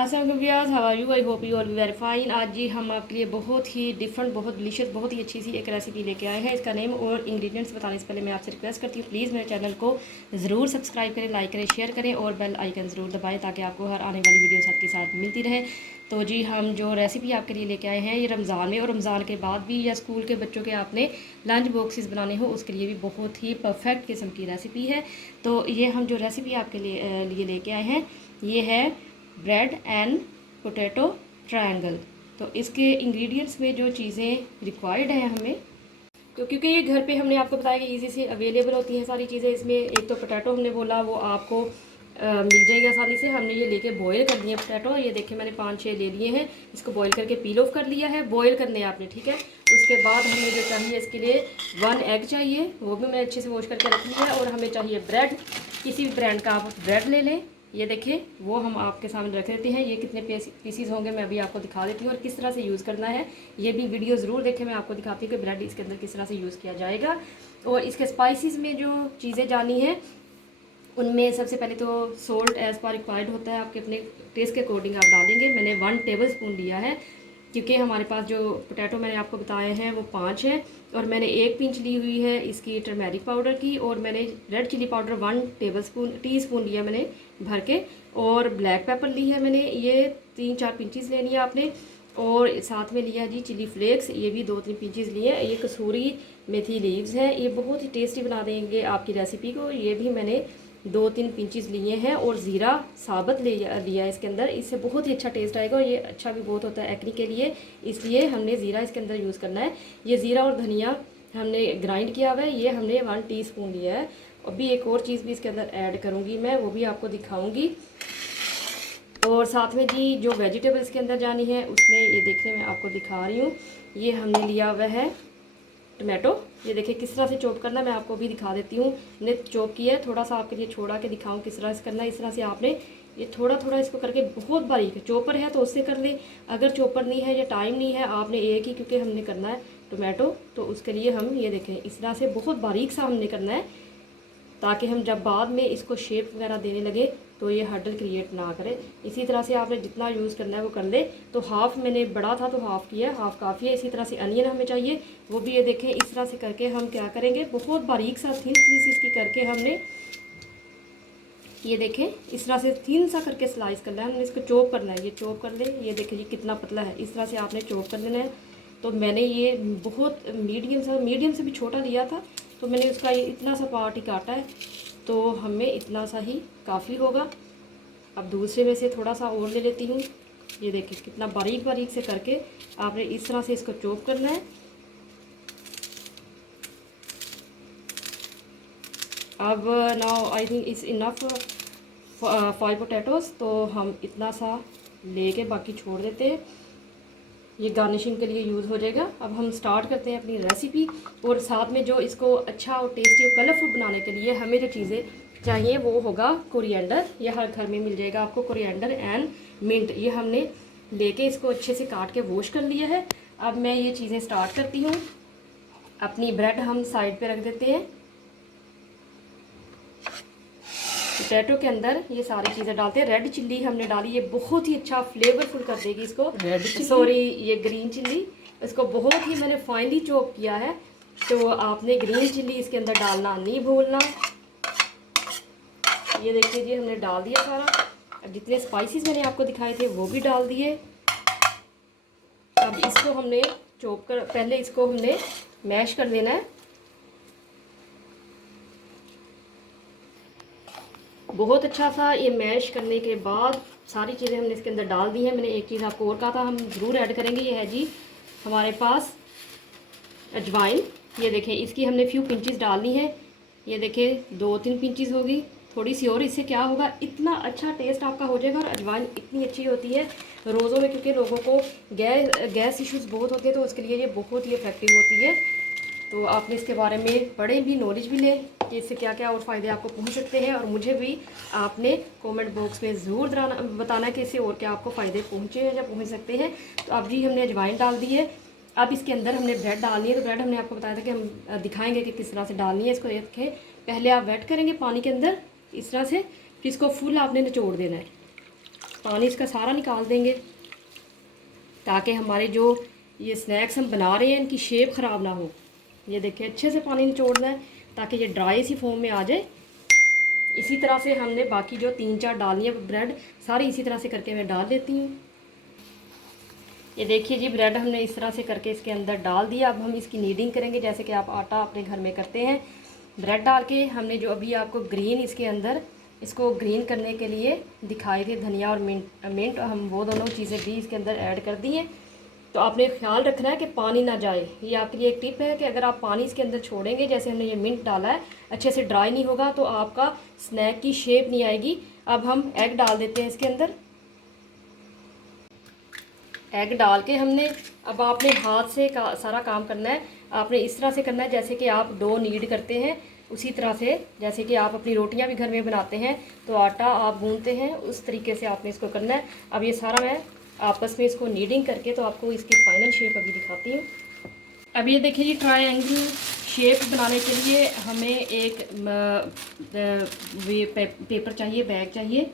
अस्सलाम वालेकुम, how are you? I hope you all be very fine. आज जी हम आपके लिए बहुत ही डिफरेंट, बहुत डिलीशियस, बहुत ही अच्छी सी एक रेसिपी लेके आए हैं। इसका नेम और इंग्रेडिएंट्स बताने से पहले मैं आपसे रिक्वेस्ट करती हूँ, प्लीज़ मेरे चैनल को ज़रूर सब्सक्राइब करें, लाइक करें, शेयर करें और बेल आइकन ज़रूर दबाएं ताकि आपको हर आने वाली वीडियो साथ के साथ मिलती रहे। तो जी हम जो रेसिपी आपके लिए लेके आए हैं ये रमज़ान में और रमज़ान के बाद भी या स्कूल के बच्चों के आपने लंच बॉक्सेस बनाने हो उसके लिए भी बहुत ही परफेक्ट किस्म की रेसिपी है। तो ये हम जो रेसिपी आपके लिए लेके आए हैं ये है ब्रेड एंड पोटैटो ट्रायंगल। तो इसके इंग्रेडिएंट्स में जो चीज़ें रिक्वायर्ड हैं हमें, तो क्योंकि ये घर पे हमने आपको बताया कि इजी से अवेलेबल होती हैं सारी चीज़ें। इसमें एक तो पोटैटो हमने बोला वो आपको मिल जाएगा आसानी से। हमने ये लेके बॉईल कर दिए पोटैटो, ये देखिए मैंने 5-6 ले लिए हैं। इसको बॉईल करके पील ऑफ कर लिया है, बॉईल करने हैं आपने, ठीक है। उसके बाद हमें जो चाहिए इसके लिए 1 एग चाहिए, वो भी मैंने अच्छे से वॉश करके रख लिया है। और हमें चाहिए ब्रेड, किसी भी ब्रांड का आप ब्रेड ले लें। ये देखिए वो हम आपके सामने रख देते हैं। ये कितने पीसीज होंगे मैं अभी आपको दिखा देती हूँ और किस तरह से यूज़ करना है ये भी वीडियो ज़रूर देखें। मैं आपको दिखाती हूँ कि ब्रेड इसके अंदर किस तरह से यूज़ किया जाएगा। और इसके स्पाइसेस में जो चीज़ें जानी हैं उनमें सबसे पहले तो सोल्ट एज़ पर रिक्वायर्ड होता है, आपके अपने टेस्ट के अकॉर्डिंग आप डालेंगे। मैंने 1 टेबल स्पून लिया है क्योंकि हमारे पास जो पोटैटो मैंने आपको बताए हैं वो 5 हैं। और मैंने 1 पिंच ली हुई है इसकी टर्मेरिक पाउडर की। और मैंने red chilli powder 1 teaspoon लिया मैंने भर के। और ब्लैक पेपर ली है मैंने, ये 3-4 पिंचेस लेनी है आपने। और साथ में लिया जी चिली फ्लेक्स, ये भी 2-3 पिंचेस लिए। ये कसूरी मेथी लीव्स हैं, ये बहुत ही टेस्टी बना देंगे आपकी रेसिपी को। ये भी मैंने 2-3 पिंचेस लिए हैं। और ज़ीरा साबुत लिया इसके अंदर, इससे बहुत ही अच्छा टेस्ट आएगा। और ये अच्छा भी बहुत होता है एक्ने के लिए, इसलिए हमने ज़ीरा इसके अंदर यूज़ करना है। ये ज़ीरा और धनिया हमने ग्राइंड किया हुआ है, ये हमने 1 टीस्पून लिया है। अभी एक और चीज़ भी इसके अंदर ऐड करूँगी मैं, वो भी आपको दिखाऊँगी। और साथ में जी जो वेजिटेबल्स के अंदर जानी है उसमें ये देखने में आपको दिखा रही हूँ, ये हमने लिया हुआ है टमाटो। ये देखिए किस तरह से चॉप करना है मैं आपको भी दिखा देती हूँ। मैंने चॉप किया है, थोड़ा सा आपके लिए छोड़ा के दिखाऊँ किस तरह से करना है। इस तरह से आपने ये थोड़ा थोड़ा इसको करके बहुत बारीक, चॉपर है तो उससे कर ले, अगर चॉपर नहीं है या टाइम नहीं है आपने एक ही, क्योंकि हमने करना है टोमेटो तो उसके लिए हम ये देखें इस तरह से बहुत बारीक सा हमने करना है ताकि हम जब बाद में इसको शेप वगैरह देने लगे तो ये हर्डल क्रिएट ना करे। इसी तरह से आपने जितना यूज़ करना है वो कर ले। तो हाफ़ मैंने बड़ा था तो हाफ़ किया, हाफ़ काफ़ी है। इसी तरह से अनियन हमें चाहिए, वो भी ये देखें इस तरह से करके हम क्या करेंगे, बहुत बारीक सा थिन सी इसकी करके हमने ये देखें इस तरह से थिन सा करके स्लाइस करना है। हमने इसको चॉप करना है, ये चॉप कर ले। ये देखें जी कितना पतला है, इस तरह से आपने चॉप कर लेना है। तो मैंने ये बहुत मीडियम से भी छोटा लिया था तो मैंने उसका ये इतना सा पार्ट ही काटा है, तो हमें इतना सा ही काफ़ी होगा। अब दूसरे में से थोड़ा सा और ले लेती हूँ। ये देखिए कितना बारीक बारीक से करके आपने इस तरह से इसको चॉप करना है। अब now I think is enough 5 potatoes, तो हम इतना सा लेके बाकी छोड़ देते हैं, ये गार्निशिंग के लिए यूज़ हो जाएगा। अब हम स्टार्ट करते हैं अपनी रेसिपी। और साथ में जो इसको अच्छा और टेस्टी और कलरफुल बनाने के लिए हमें जो चीज़ें चाहिए वो होगा कोरिएंडर। यह हर घर में मिल जाएगा आपको, कोरिएंडर एंड मिंट। ये हमने लेके इसको अच्छे से काट के वॉश कर लिया है। अब मैं ये चीज़ें स्टार्ट करती हूँ। अपनी ब्रेड हम साइड पे रख देते हैं, पोटैटो के अंदर ये सारी चीज़ें डालते हैं। रेड चिल्ली हमने डाली, ये बहुत ही अच्छा फ्लेवरफुल कर देगी इसको। ये ग्रीन चिल्ली, इसको बहुत ही मैंने फाइनली चॉप किया है, तो आपने ग्रीन चिल्ली इसके अंदर डालना नहीं भूलना। ये देखिए जी हमने डाल दिया सारा। अब जितने स्पाइसेस मैंने आपको दिखाए थे वो भी डाल दिए। अब इसको हमने चॉप कर, पहले इसको हमने मैश कर लेना है। बहुत अच्छा सा ये मैश करने के बाद सारी चीज़ें हमने इसके अंदर डाल दी हैं। मैंने एक चीज़ आपको और कहा था हम ज़रूर ऐड करेंगे, ये है जी हमारे पास अजवाइन। ये देखें इसकी हमने फ्यू पिंचेस डालनी है। ये देखें 2-3 पिंचेस होगी, थोड़ी सी और। इससे क्या होगा, इतना अच्छा टेस्ट आपका हो जाएगा। और अजवाइन इतनी अच्छी होती है रोज़ों में, क्योंकि लोगों को गैस इश्यूज़ बहुत होते हैं, तो उसके लिए ये बहुत ही इफ़ेक्टिव होती है। तो आपने इसके बारे में पढ़ें भी, नॉलेज भी लें कि इससे क्या क्या और फ़ायदे आपको पहुंच सकते हैं। और मुझे भी आपने कमेंट बॉक्स में ज़रूर बताना कि इससे और क्या आपको फ़ायदे पहुंचे हैं या पहुंच सकते हैं। तो अब जी हमने अजवाइन डाल दी है। अब इसके अंदर हमने ब्रेड डालनी है। तो ब्रेड हमने आपको बताया था कि हम दिखाएंगे कि किस तरह से डालनी है। इसको रखें, पहले आप वेट करेंगे पानी के अंदर इस तरह से, फिर इसको फुल आपने निचोड़ देना है। पानी इसका सारा निकाल देंगे ताकि हमारे जो ये स्नैक्स हम बना रहे हैं इनकी शेप ख़राब ना हो। ये देखिए अच्छे से पानी निचोड़ना है ताकि ये ड्राई सी फॉर्म में आ जाए। इसी तरह से हमने बाकी जो 3-4 डालनी है ब्रेड सारी इसी तरह से करके मैं डाल देती हूँ। ये देखिए जी ब्रेड हमने इस तरह से करके इसके अंदर डाल दिया। अब हम इसकी नीडिंग करेंगे जैसे कि आप आटा अपने घर में करते हैं। ब्रेड डाल के हमने जो अभी आपको ग्रीन इसके अंदर इसको ग्रीन करने के लिए दिखाए थे धनिया और मिंट हम वो दोनों चीज़ें भी इसके अंदर ऐड कर दी हैं। तो आपने ख्याल रखना है कि पानी ना जाए। ये आपके लिए एक टिप है कि अगर आप पानी इसके अंदर छोड़ेंगे, जैसे हमने ये मिंट डाला है, अच्छे से ड्राई नहीं होगा तो आपका स्नैक की शेप नहीं आएगी। अब हम एग डाल देते हैं इसके अंदर। एग डाल के हमने अब आपने हाथ से सारा काम करना है। आपने इस तरह से करना है जैसे कि आप डो नीड करते हैं, उसी तरह से जैसे कि आप अपनी रोटियां भी घर में बनाते हैं तो आटा आप गूंथते हैं उस तरीके से आपने इसको करना है। अब ये सारा मैं आपस में इसको नीडिंग करके तो आपको इसकी फाइनल शेप अभी दिखाती हूँ। अब ये देखिए जी ट्रायंगल शेप बनाने के लिए हमें एक पेपर चाहिए, बैग चाहिए,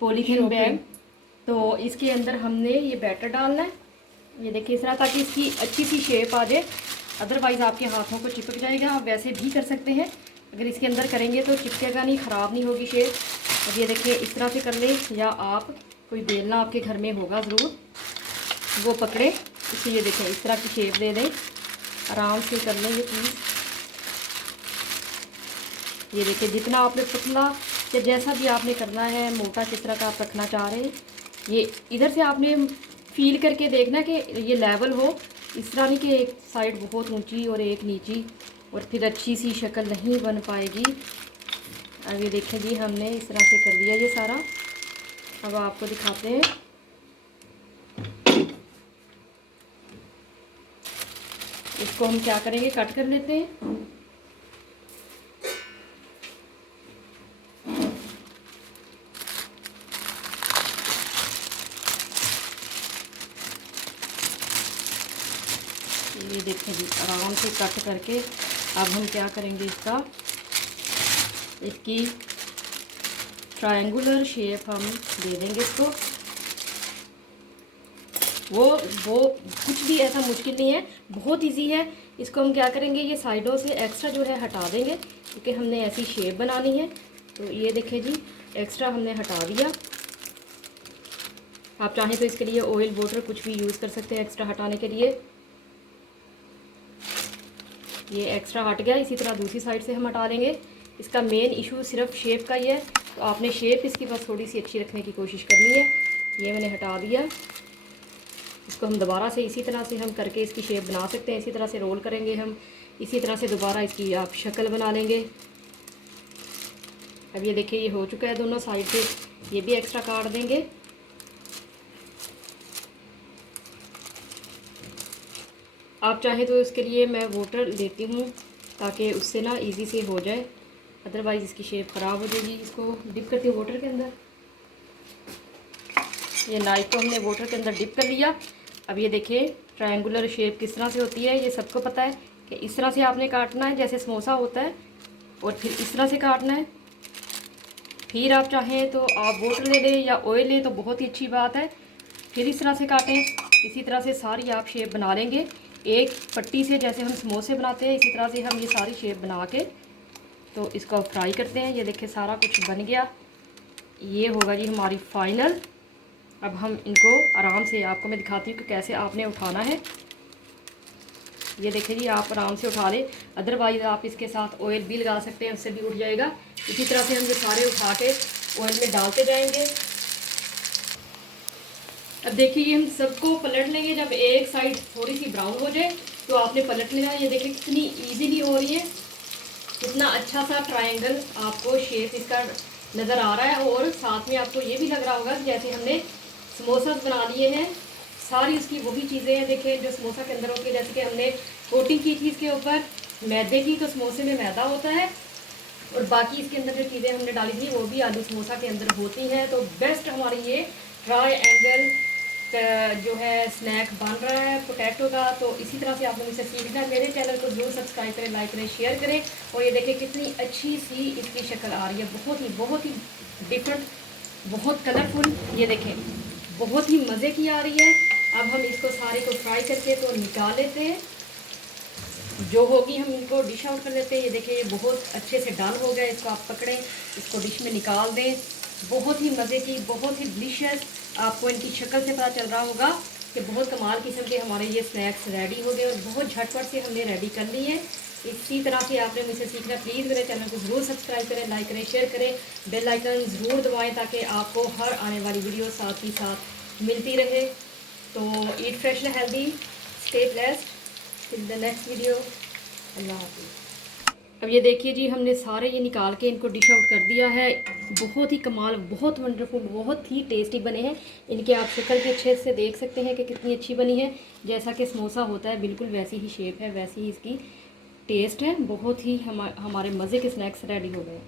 पॉलीथीन बैग। तो इसके अंदर हमने ये बैटर डालना है। ये देखिए इस तरह ताकि इसकी अच्छी सी शेप आ जाए, अदरवाइज़ आपके हाथों को चिपक जाएगा। आप वैसे भी कर सकते हैं, अगर इसके अंदर करेंगे तो चिपकेगा नहीं, ख़राब नहीं होगी शेप। अब ये देखिए इस तरह से कर लें, या आप कोई बेलना आपके घर में होगा ज़रूर, वो पकड़े इसे ये देखें इस तरह की शेप दे दें, आराम से कर लें ये प्लीज़। ये देखिए जितना आपने पतला या जैसा भी आपने करना है, मोटा किस तरह का आप रखना चाह रहे हैं, ये इधर से आपने फील करके देखना कि ये लेवल हो। इस तरह नहीं कि एक साइड बहुत ऊंची और एक नीची और फिर अच्छी सी शक्ल नहीं बन पाएगी। अब ये देखें जी हमने इस तरह से कर दिया ये सारा। अब आपको दिखाते हैं। इसको हम क्या करेंगे, कट कर लेते हैं। ये देखें जी आराम से कट करके अब हम क्या करेंगे, इसकी ट्रायंगुलर शेप हम दे देंगे इसको। वो कुछ भी ऐसा मुश्किल नहीं है, बहुत इजी है। इसको हम क्या करेंगे, ये साइडों से एक्स्ट्रा जो है हटा देंगे क्योंकि हमने ऐसी शेप बनानी है। तो ये देखें जी एक्स्ट्रा हमने हटा दिया। आप चाहें तो इसके लिए ऑयल वाटर कुछ भी यूज़ कर सकते हैं एक्स्ट्रा हटाने के लिए। ये एक्स्ट्रा हट गया, इसी तरह दूसरी साइड से हम हटा लेंगे। इसका मेन इशू सिर्फ शेप का ही है, तो आपने शेप इसकी बस थोड़ी सी अच्छी रखने की कोशिश करनी है। ये मैंने हटा दिया। इसको हम दोबारा से इसी तरह से हम करके इसकी शेप बना सकते हैं। इसी तरह से रोल करेंगे हम, इसी तरह से दोबारा इसकी आप शक्ल बना लेंगे। अब ये देखिए ये हो चुका है दोनों साइड से। ये भी एक्स्ट्रा काट देंगे। आप चाहे तो इसके लिए मैं वाटर लेती हूँ ताकि उससे ना इजी से हो जाए, अदरवाइज़ इसकी शेप ख़राब हो जाएगी। इसको डिप करती हूँ वाटर के अंदर। ये नाइफ को हमने वाटर के अंदर डिप कर लिया। अब ये देखिए ट्रायंगुलर शेप किस तरह से होती है, ये सबको पता है कि इस तरह से आपने काटना है जैसे समोसा होता है, और फिर इस तरह से काटना है। फिर आप चाहें तो आप वाटर ले लें या ऑयल लें तो बहुत ही अच्छी बात है। फिर इस तरह से काटें। इसी तरह से सारी आप शेप बना लेंगे एक पट्टी से, जैसे हम समोसे बनाते हैं इसी तरह से हम ये सारी शेप बना के तो इसको फ्राई करते हैं। ये देखिए सारा कुछ बन गया। ये होगा जी हमारी फाइनल। अब हम इनको आराम से आपको मैं दिखाती हूँ कि कैसे आपने उठाना है। ये देखिए जी आप आराम से उठा लें, अदरवाइज़ आप इसके साथ ऑयल भी लगा सकते हैं, उससे भी उठ जाएगा। इसी तरह से हम ये सारे उठा के ऑयल में डालते जाएंगे। अब देखिए ये हम सबको पलट लेंगे। जब एक साइड थोड़ी सी ब्राउन हो जाए तो आपने पलट लेना। ये देखिए कितनी इजीली हो रही है, कितना अच्छा सा ट्रायंगल आपको शेप इसका नज़र आ रहा है। और साथ में आपको ये भी लग रहा होगा कि जैसे हमने समोसा बना लिए हैं, सारी उसकी वही चीज़ें हैं देखिए जो समोसा के अंदर होती है। जैसे कि हमने कोटिंग की थी इसके ऊपर मैदे की, तो समोसे में मैदा होता है, और बाकी इसके अंदर जो चीज़ें हमने डाली थी वो भी आलू समोसा के अंदर होती हैं। तो बेस्ट हमारी ये ट्रायंगल जो है स्नैक बन रहा है पोटैटो का। तो इसी तरह से आप लोग इसे सीखना है। मेरे चैनल को जरूर सब्सक्राइब करें, लाइक करें, शेयर करें। और ये देखिए कितनी अच्छी सी इसकी शक्ल आ रही है, बहुत ही डिफरेंट। बहुत कलरफुल, ये देखें बहुत ही मज़े की आ रही है। अब हम इसको सारे को फ्राई करके तो निकाल लेते हैं, जो होगी हम इनको डिश आउट कर लेते हैं। ये देखिए ये बहुत अच्छे से डन हो गया, इसको आप पकड़ें, इसको डिश में निकाल दें। बहुत ही मज़े की, बहुत ही डिलीशियस, आपको इनकी शक्ल से पता चल रहा होगा कि बहुत कमाल किस्म के हमारे ये स्नैक्स रेडी हो गए और बहुत झटपट से हमने रेडी कर ली है। इसी तरह से आपने मुझसे सीखना, प्लीज़ मेरे चैनल को ज़रूर सब्सक्राइब करें, लाइक करें, शेयर करें, बेल आइकन ज़रूर दबाएं ताकि आपको हर आने वाली वीडियो साथ ही साथ मिलती रहे। तो eat fresh and healthy, stay blessed, till the next video, अल्लाह हाफिज़। अब ये देखिए जी, हमने सारे ये निकाल के इनको डिश आउट कर दिया है। बहुत ही कमाल, बहुत वंडरफुल, बहुत ही टेस्टी बने हैं। इनके आप शक्ल के अच्छे से देख सकते हैं कि कितनी अच्छी बनी है। जैसा कि समोसा होता है बिल्कुल वैसी ही शेप है, वैसी ही इसकी टेस्ट है। बहुत ही हमारे मज़े के स्नैक्स रेडी हो गए।